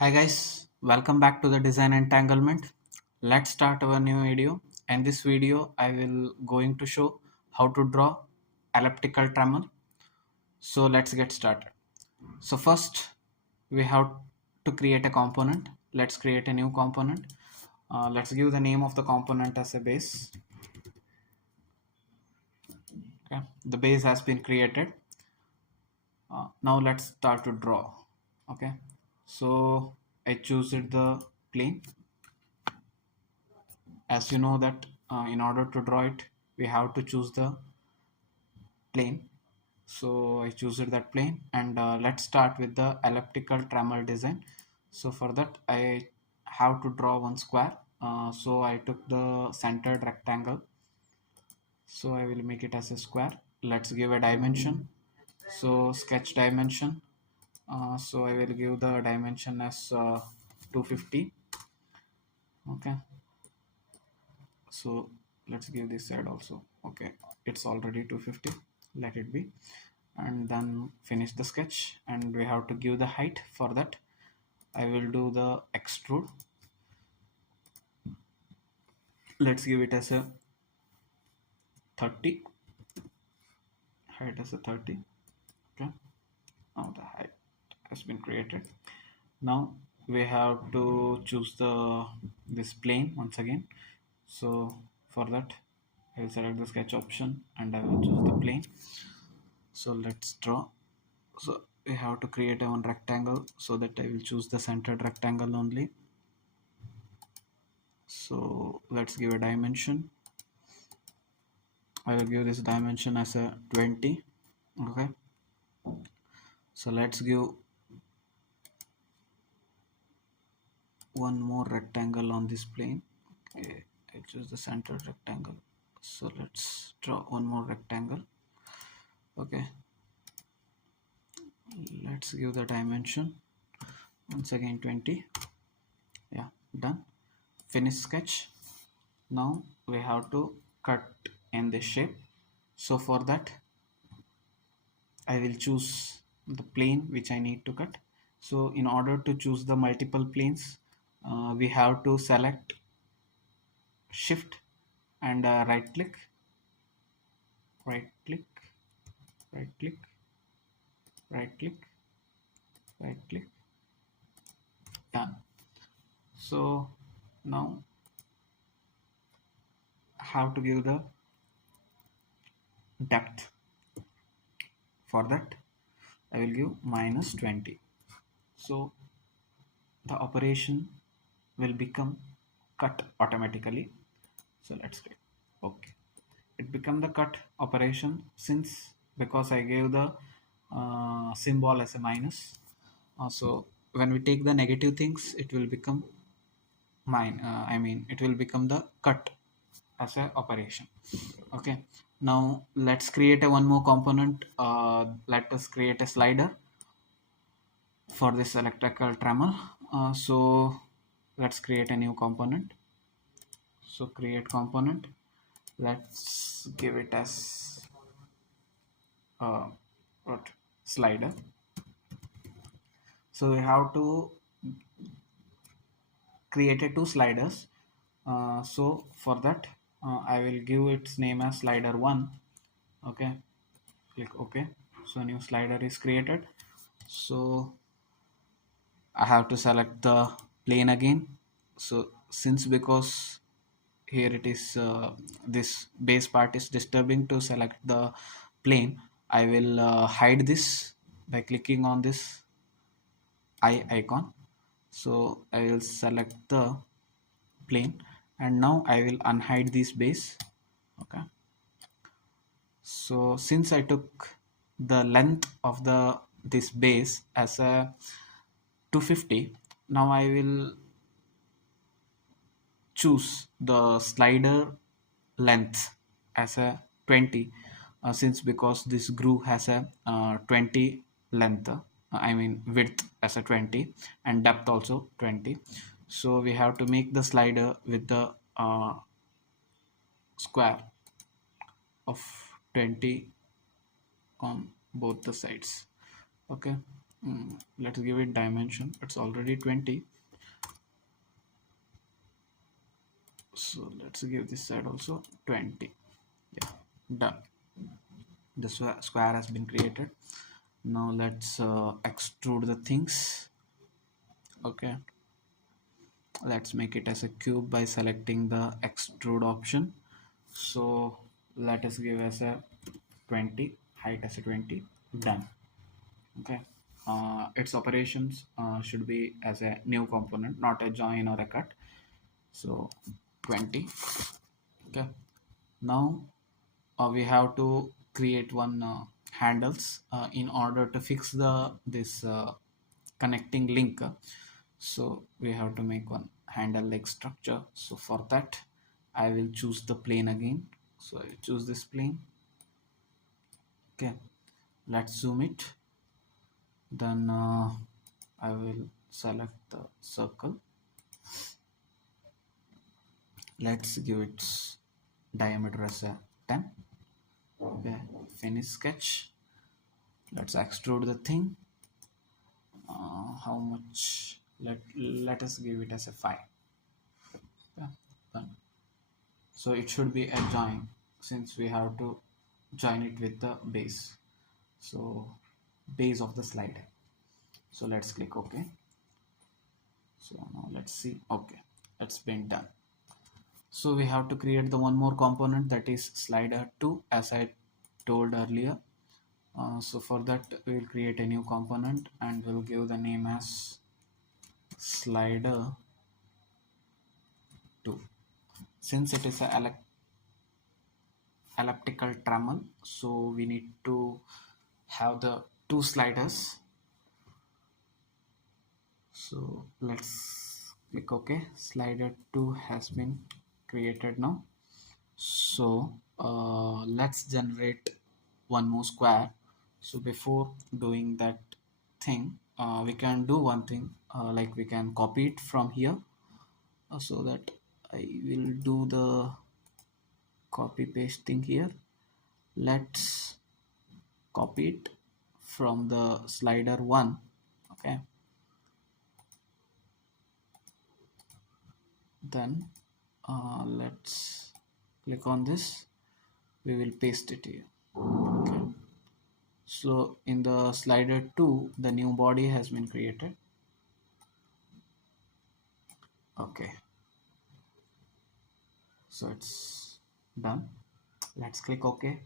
Hi guys, welcome back to the design entanglement. Let's start our new video. In this video, I will going to show how to draw elliptical trammel. So let's get started. So first, we have to create a component. Let's create a new component. Let's give the name of the component as a base. Okay, the base has been created. Now let's start to draw. Okay, so I choose it the plane. As you know that in order to draw it we have to choose the plane, so I choose it that plane. And let's start with the elliptical trammel design. So for that I have to draw one square. So I took the centered rectangle, so I will make it as a square. Let's give a dimension, so sketch dimension. So I will give the dimension as 250. Okay, so let's give this side also. Okay, it's already 250, let it be. And then finish the sketch, and we have to give the height. For that I will do the extrude. Let's give it as a 30, height as a 30. Okay, now the height has been created. Now we have to choose this plane once again. So for that I will select the sketch option and I will choose the plane. So let's draw. So we have to create a one rectangle, so that I will choose the centered rectangle only. So let's give a dimension. I will give this dimension as a 20. Okay, so let's give one more rectangle on this plane. Okay, I choose the centered rectangle, so let's draw one more rectangle. Okay, let's give the dimension once again 20. Yeah, done. Finish sketch. Now we have to cut in this shape. So for that I will choose the plane which I need to cut. So in order to choose the multiple planes, we have to select shift and right click, right click, right click, right click, right click. Done. So now how to give the depth. For that I will give minus 20. So the operation will become cut automatically. So let's do it. Okay, it become the cut operation, since because I gave the symbol as a minus. So when we take the negative things it will become it will become the cut as a operation. Okay, now let's create a one more component. Let us create a slider for this electrical trammel. So let's create a new component. So create component. Let's give it as what, slider. So we have to create two sliders. So for that I will give its name as slider 1. Okay, click OK. So new slider is created. So I have to select the plane again. So since because here it is this base part is disturbing to select the plane, I will hide this by clicking on this eye icon. So I will select the plane, and now I will unhide this base. Okay, so since I took the length of this base as a 250, now I will choose the slider length as a 20, since because this groove has a 20 length, width as a 20 and depth also 20. So we have to make the slider with the square of 20 on both the sides. Okay, Let's give it dimension. It's already 20, so let's give this side also 20. Yeah, done. The square has been created. Now let's extrude the things. Okay, let's make it as a cube by selecting the extrude option. So let us give as a 20, height as a 20. Done. Okay, its operations should be as a new component, not a join or a cut. So 20. Okay, now we have to create one handles in order to fix this connecting link. So we have to make one handle like structure. So for that I will choose the plane again. So I choose this plane. Okay, let's zoom it. Then I will select the circle. Let's give its diameter as a 10. Okay, finish sketch. Let's extrude the thing. How much? Let us give it as a 5. Okay, done. So it should be a join, since we have to join it with the base. So base of the slide. So let's click OK. So now let's see. Okay, it's been done. So we have to create the one more component, that is slider 2, as I told earlier. So for that we will create a new component and we'll give the name as slider 2. Since it is a elliptical trammel, so we need to have the two sliders. So let's click OK. Slider 2 has been created now. So let's generate one more square. So before doing that thing, we can do one thing, like we can copy it from here. So that I will do the copy paste thing here. Let's copy it from the slider 1. Okay, then let's click on this. We will paste it here. Okay, so in the slider 2 the new body has been created. Okay, so it's done. Let's click OK.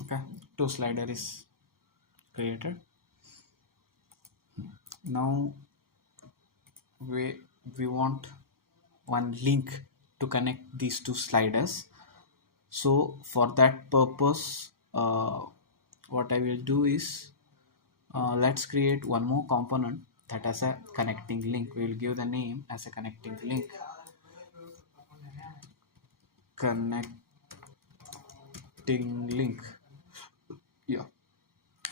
Okay, two slider is created. Now we want one link to connect these two sliders. So for that purpose, what I will do is, let's create one more component that has a connecting link. We will give the name as a connecting link. Connecting link. Yeah,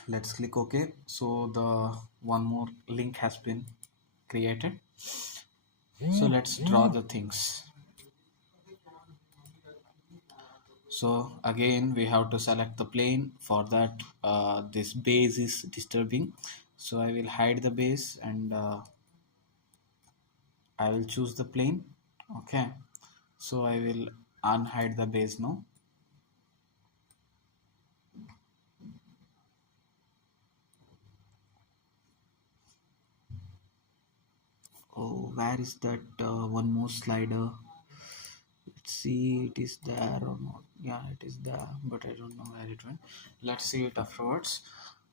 let's click OK. So the one more link has been created. So let's draw the things. So again we have to select the plane. For that this base is disturbing, so I will hide the base and I will choose the plane. Okay, so I will unhide the base now. Oh, where is that one more slider? Let's see, it is there or not. Yeah, it is there, but I don't know where it went. Let's see it afterwards.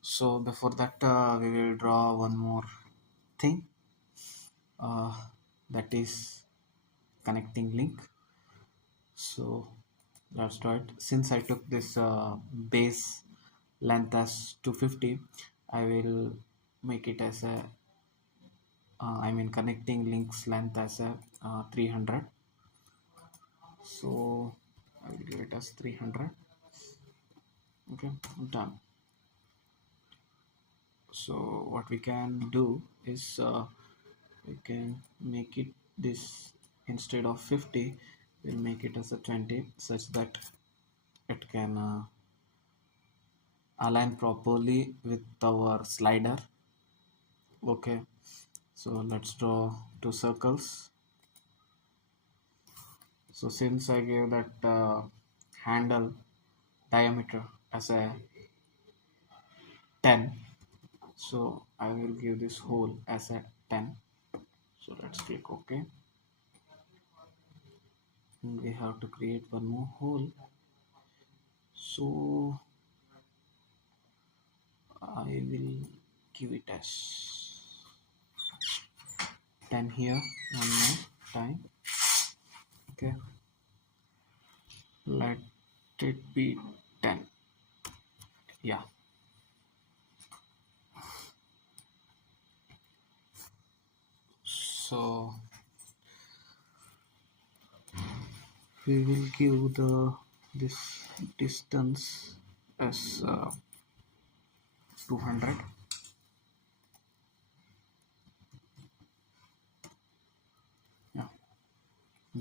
So before that we will draw one more thing, uh, that is connecting link. So let's draw it. Since I took this base length as 250, I will make it as a connecting links length as a 300. So I will give it as 300. Okay, done. So what we can do is, we can make it this, instead of 50 we'll make it as a 20, such that it can align properly with our slider. Okay, so let's draw two circles. So since I gave that handle diameter as a 10, so I will give this hole as a 10. So let's click OK. And we have to create one more hole. So I will give it as 10 here one more time. Okay, let it be 10. Yeah, so we will give the this distance as 200. Yeah,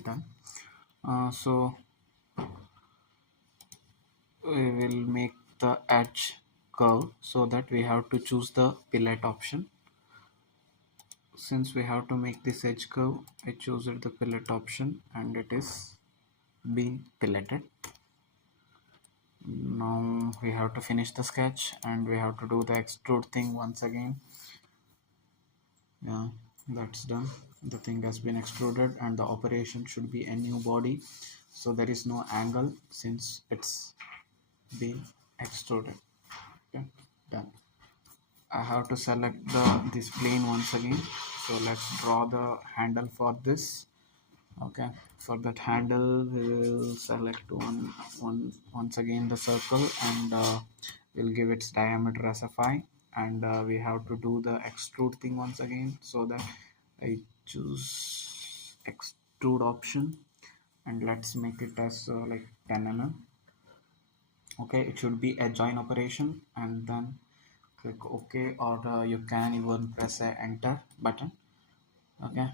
done. So we will make the edge curve, so that we have to choose the fillet option. Since we have to make this edge curve, I chose the fillet option and it is being filleted. Now we have to finish the sketch and we have to do the extrude thing once again. Yeah, that's done. The thing has been extruded and the operation should be a new body, so there is no angle since it's been extruded. Okay, done. I have to select this plane once again, so let's draw the handle for this. Okay, for that handle we will select once again the circle, and we'll give its diameter as a 5, and we have to do the extrude thing once again, so that I choose extrude option, and let's make it as like 10 mm. Okay, it should be a join operation, and then click OK, or you can even press a enter button. Okay,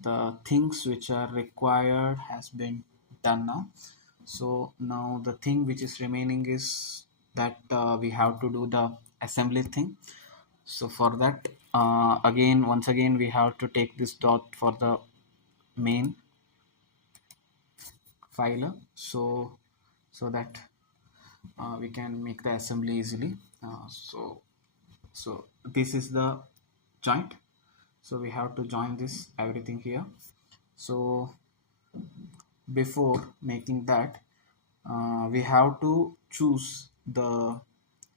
the things which are required has been done now. So now the thing which is remaining is that we have to do the assembly thing. So for that, once again we have to take this dot for the main filer, so that we can make the assembly easily. So this is the joint, so we have to join this everything here. So before making that, we have to choose the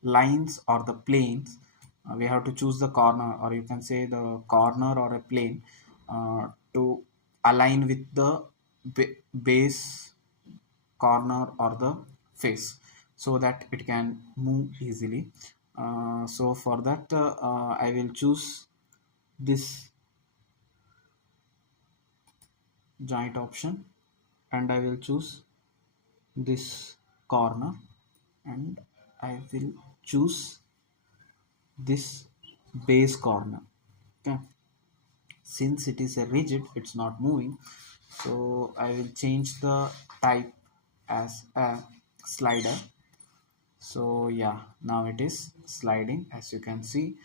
lines or the planes. We have to choose the corner, or you can say the corner or a plane, to align with the base, corner, or the face, so that it can move easily. So for that, I will choose this joint option, and I will choose this corner, and I will choose this base corner. Okay, since it is a rigid, it's not moving, so I will change the type as a slider. So yeah, now it is sliding, as you can see.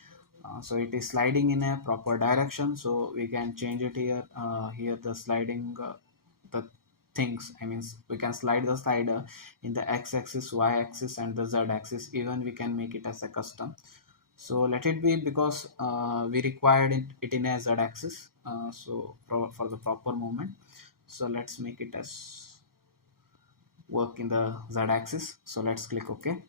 So it is sliding in a proper direction, so we can change it here. Here the sliding, the things, I mean, we can slide the slider in the x-axis, y-axis, and the z-axis. Even we can make it as a custom. So let it be, because we required it in a z-axis, so for the proper movement. So let's make it as work in the z-axis. So let's click OK.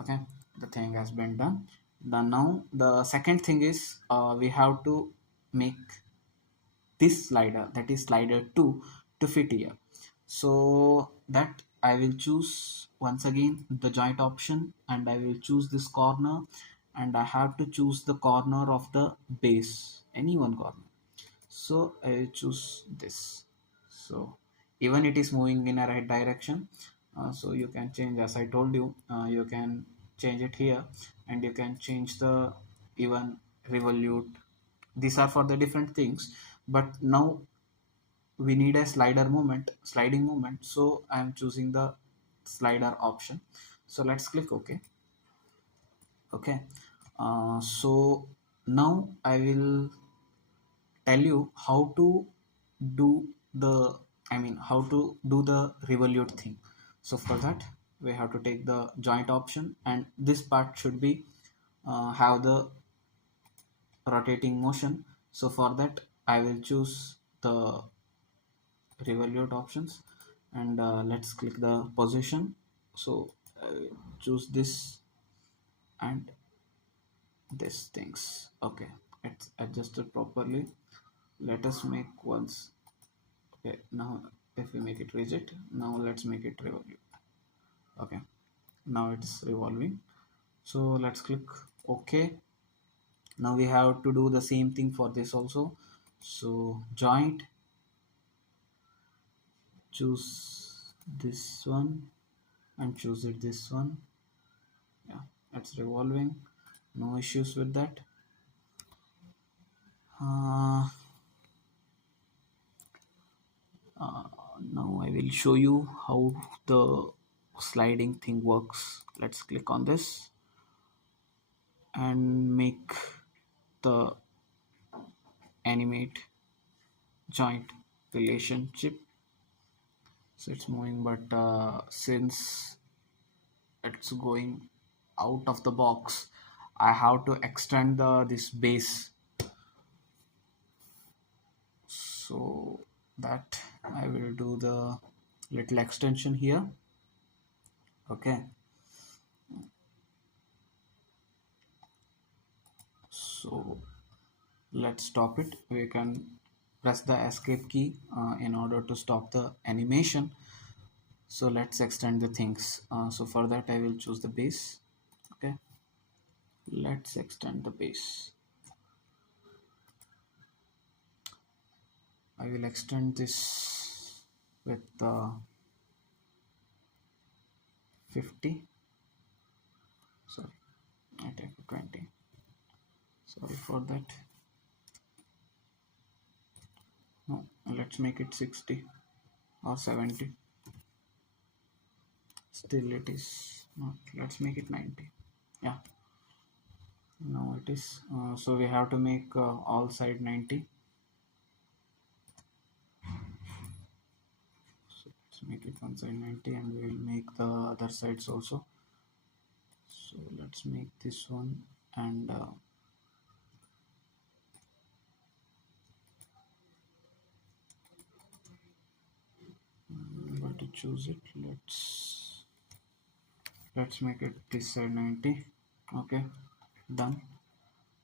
Okay, the thing has been done. Now the second thing is, we have to make this slider, that is slider 2, to fit here. So that I will choose once again the joint option, and I will choose this corner, and I have to choose the corner of the base, any one corner. So I will choose this. So even it is moving in a right direction, so you can change, as I told you, you can change it here, and you can change the even revolute. These are for the different things, but now we need a sliding movement, so I am choosing the slider option. So let's click OK. Okay, so now I will tell you how to do the how to do the revolute thing. So for that we have to take the joint option, and this part should be have the rotating motion. So for that I will choose the revolute options, and let's click the position. So choose this and this things. Okay, it's adjusted properly. Let us make once. Okay, now if we make it rigid, now let's make it revolve. Okay, now it's revolving. So let's click OK. Now we have to do the same thing for this also. So joint, choose this one and choose it this one. Yeah, it's revolving. No issues with that. Uh, Now I will show you how the sliding thing works. Let's click on this and make the animate joint relationship. So it's moving, but since it's going out of the box, I have to extend the this base, so that I will do the little extension here. Okay, so let's stop it. We can press the escape key in order to stop the animation. So let's extend the things. So for that I will choose the base. Okay, let's extend the base. I will extend this with 50. Sorry, I take 20. Sorry for that. No, let's make it 60 or 70. Still it is not. Let's make it 90. Yeah, now it is. So we have to make all side 90. So let's make it one side 90, and we will make the other sides also. So let's make this one, and I'm going to choose it. Let's make it this side 90. Okay, done.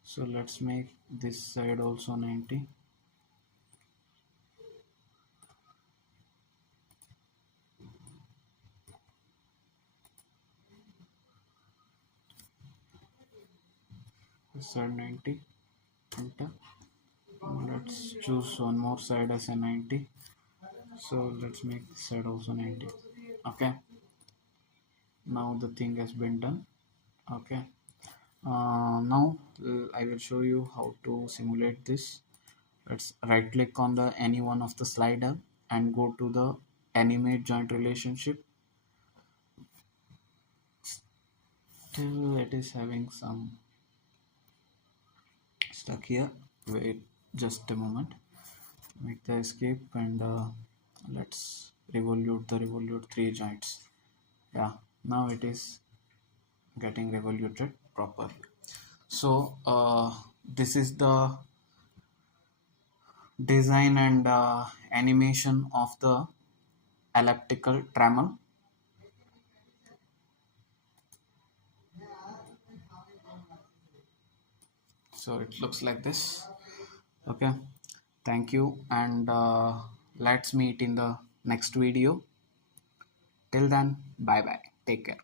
So let's make this side also 90. This side 90. Enter. Let's choose one more side as a 90. So let's make this side also 90. Okay, now the thing has been done. Okay, now I will show you how to simulate this. Let's right click on the any one of the slider and go to the animate joint relationship. Still it is having some stuck here. Wait just a moment. Make the escape, and let's revolute 3 joints. Yeah, now it is getting revoluted properly. So this is the design and animation of the elliptical trammel. So it looks like this. Okay, thank you, and let's meet in the next video. Till then, bye bye, take care.